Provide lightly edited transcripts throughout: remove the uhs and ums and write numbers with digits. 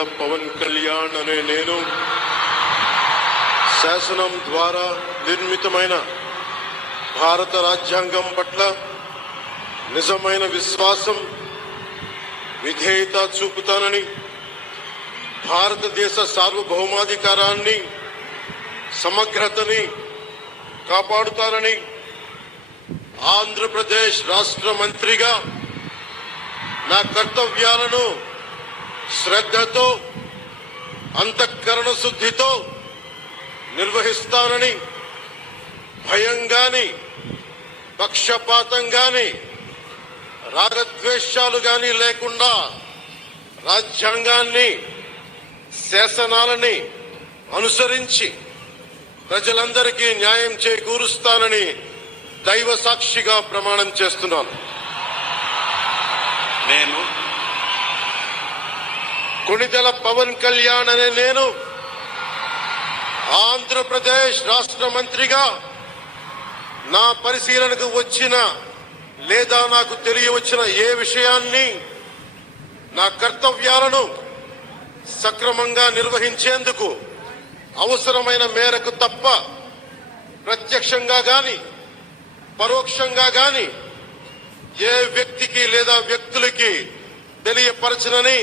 కొణిదెల పవన్ కళ్యాణ్ అనే నేను శాసనం ద్వారా నిర్మితమైన భారత రాజ్యాంగం పట్ల నిజమైన విశ్వాసం, విధేయత చూపుతానని, భారతదేశ సార్వభౌమాధికారాన్ని, సమగ్రతని కాపాడుతానని, ఆంధ్రప్రదేశ్ రాష్ట్ర మంత్రిగా నా కర్తవ్యాలను శ్రద్ధతో, అంతఃకరణ శుద్ధితో నిర్వహిస్తానని, భయం గాని, పక్షపాతం గాని, రాగద్వేషాలు గాని లేకుండా రాజ్యాంగాన్ని, శాసనాలని అనుసరించి ప్రజలందరికీ న్యాయం చేకూరుస్తానని దైవ సాక్షిగా ప్రమాణం చేస్తున్నాను. నేను కొణిదెల పవన్ కళ్యాణ్ అనే నేను ఆంధ్రప్రదేశ్ రాష్ట్ర మంత్రిగా నా పరిశీలనకు వచ్చిన లేదా నాకు తెలియవచ్చిన ఏ విషయాన్ని, నా కర్తవ్యాలను సక్రమంగా నిర్వహించేందుకు అవసరమైన మేరకు తప్ప ప్రత్యక్షంగా గాని పరోక్షంగా గాని ఏ వ్యక్తికి లేదా వ్యక్తులకి తెలియపరచనని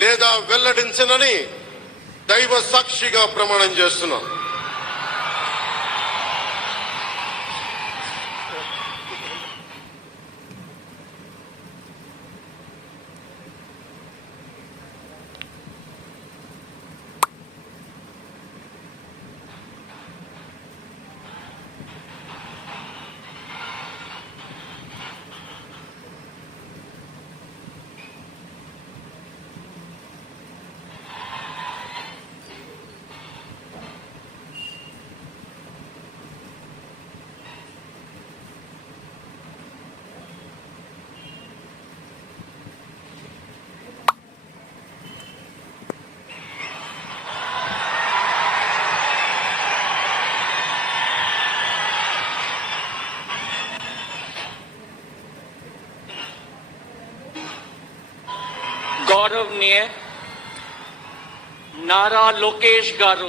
లేదా వెల్లడించనని దైవ సాక్షిగా ప్రమాణం చేస్తున్నాను. गौरवनीय नारा लोकेश गारू